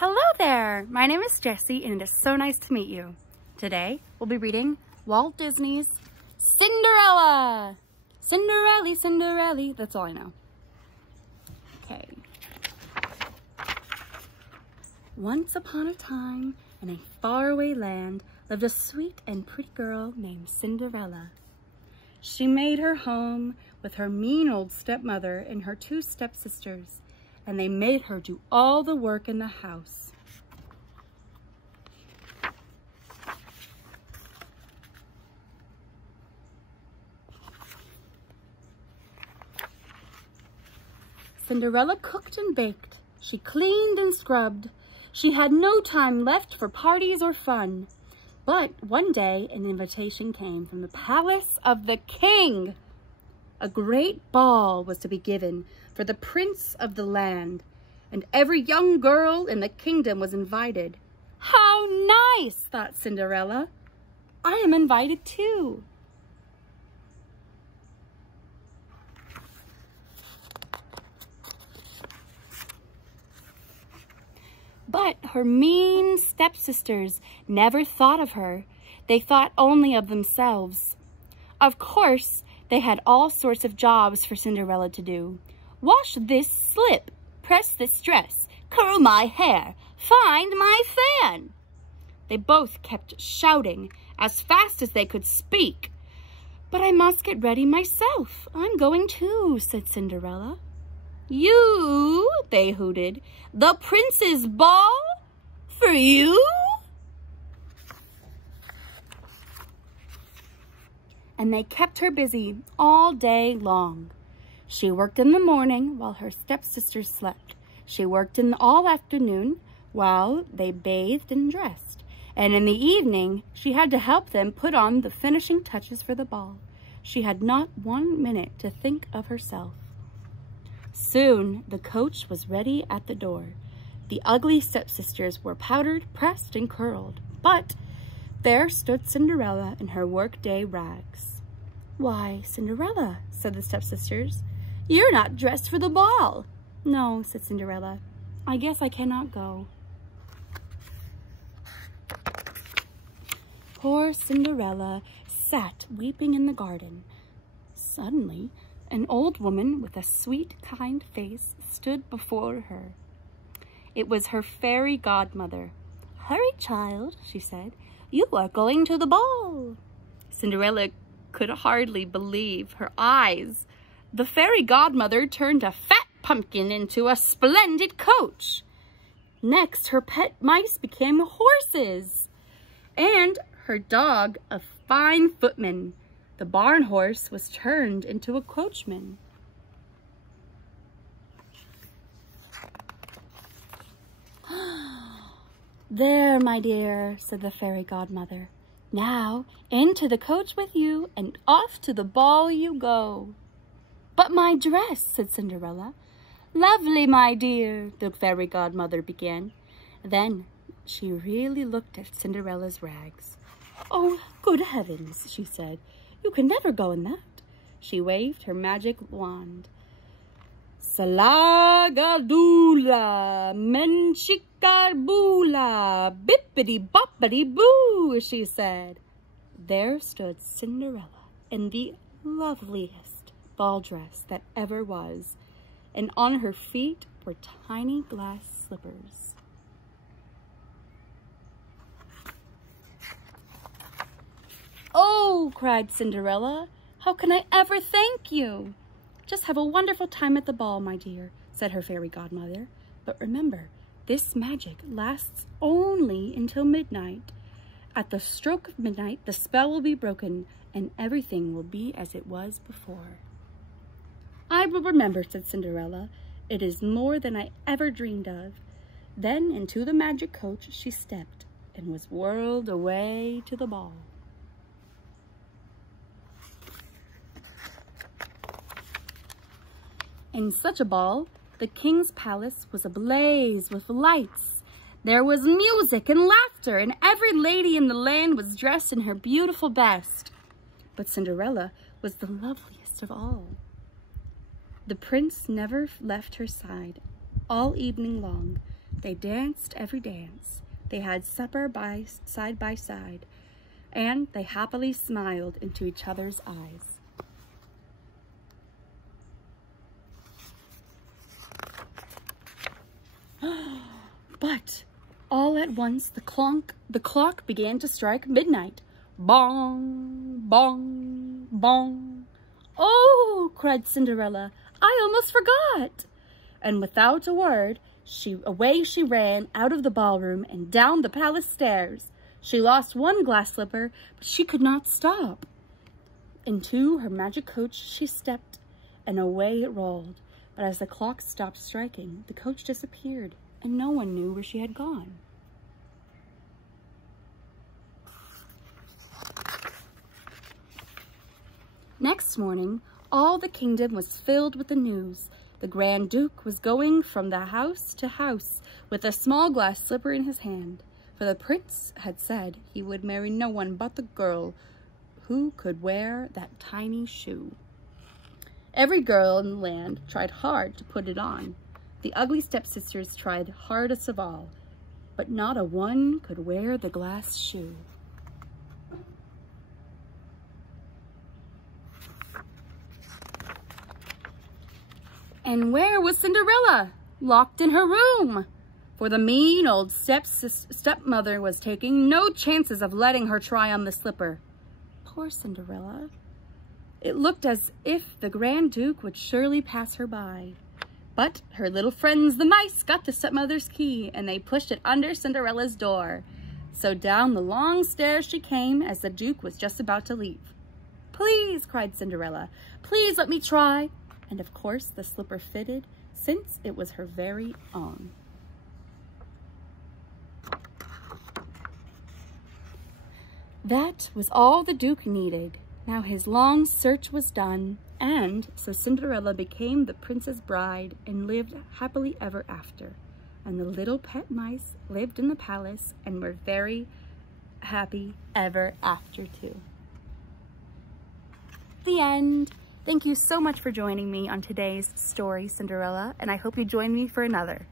Hello there! My name is Jessie and it is so nice to meet you. Today, we'll be reading Walt Disney's Cinderella! Cinderella, Cinderella, that's all I know. Okay. Once upon a time, in a faraway land, lived a sweet and pretty girl named Cinderella. She made her home with her mean old stepmother and her two stepsisters, and they made her do all the work in the house. Cinderella cooked and baked. She cleaned and scrubbed. She had no time left for parties or fun. But one day, an invitation came from the palace of the king. A great ball was to be given for the prince of the land, and every young girl in the kingdom was invited. How nice, thought Cinderella. I am invited too. But her mean stepsisters never thought of her. They thought only of themselves. Of course, they had all sorts of jobs for Cinderella to do. Wash this slip, press this dress, curl my hair, find my fan. They both kept shouting as fast as they could speak. But I must get ready myself. I'm going too, said Cinderella. You, they hooted, the prince's ball? For you? And they kept her busy all day long. She worked in the morning while her stepsisters slept. She worked in all afternoon while they bathed and dressed. And in the evening, she had to help them put on the finishing touches for the ball. She had not 1 minute to think of herself. Soon, the coach was ready at the door. The ugly stepsisters were powdered, pressed, and curled. But there stood Cinderella in her workday rags. Why, Cinderella, said the stepsisters, you're not dressed for the ball. No, said Cinderella, I guess I cannot go. Poor Cinderella sat weeping in the garden. Suddenly, an old woman with a sweet, kind face stood before her. It was her fairy godmother. Hurry, child, she said. You are going to the ball. Cinderella could hardly believe her eyes. The fairy godmother turned a fat pumpkin into a splendid coach. Next, her pet mice became horses, and her dog a fine footman. The barn horse was turned into a coachman. There, my dear, said the fairy godmother. Now, into the coach with you, and off to the ball you go. But my dress, said Cinderella. Lovely, my dear, the fairy godmother began. Then she really looked at Cinderella's rags. Oh, good heavens, she said. You can never go in that. She waved her magic wand. Salagadoola, menchikarboola, bippity-boppity-boo, she said. There stood Cinderella in the loveliest ball dress that ever was, and on her feet were tiny glass slippers. Oh, cried Cinderella, how can I ever thank you? Just have a wonderful time at the ball, my dear, said her fairy godmother. But remember, this magic lasts only until midnight. At the stroke of midnight, the spell will be broken, and everything will be as it was before. I will remember, said Cinderella. It is more than I ever dreamed of. Then into the magic coach she stepped and was whirled away to the ball. In such a ball, the king's palace was ablaze with lights. There was music and laughter, and every lady in the land was dressed in her beautiful best. But Cinderella was the loveliest of all. The prince never left her side all evening long, They danced every dance. They had supper side by side, and they happily smiled into each other's eyes. But all at once the clock began to strike midnight. Bong, bong, bong. "Oh," cried Cinderella, "I almost forgot." And without a word, away she ran out of the ballroom and down the palace stairs. She lost one glass slipper, but she could not stop. Into her magic coach she stepped, and away it rolled. But as the clock stopped striking, the coach disappeared, and no one knew where she had gone. Next morning, all the kingdom was filled with the news. The Grand Duke was going from the house to house with a small glass slipper in his hand, for the prince had said he would marry no one but the girl who could wear that tiny shoe. Every girl in the land tried hard to put it on. The ugly stepsisters tried hardest of all, but not a one could wear the glass shoe. And where was Cinderella? Locked in her room. For the mean old stepmother was taking no chances of letting her try on the slipper. Poor Cinderella. It looked as if the Grand Duke would surely pass her by. But her little friends, the mice, got the stepmother's key, and they pushed it under Cinderella's door. So down the long stairs she came as the Duke was just about to leave. "Please," cried Cinderella, "please let me try." And of course the slipper fitted, since it was her very own. That was all the Duke needed. Now his long search was done, and so Cinderella became the prince's bride and lived happily ever after. And the little pet mice lived in the palace and were very happy ever after too. The end. Thank you so much for joining me on today's story, Cinderella, and I hope you join me for another.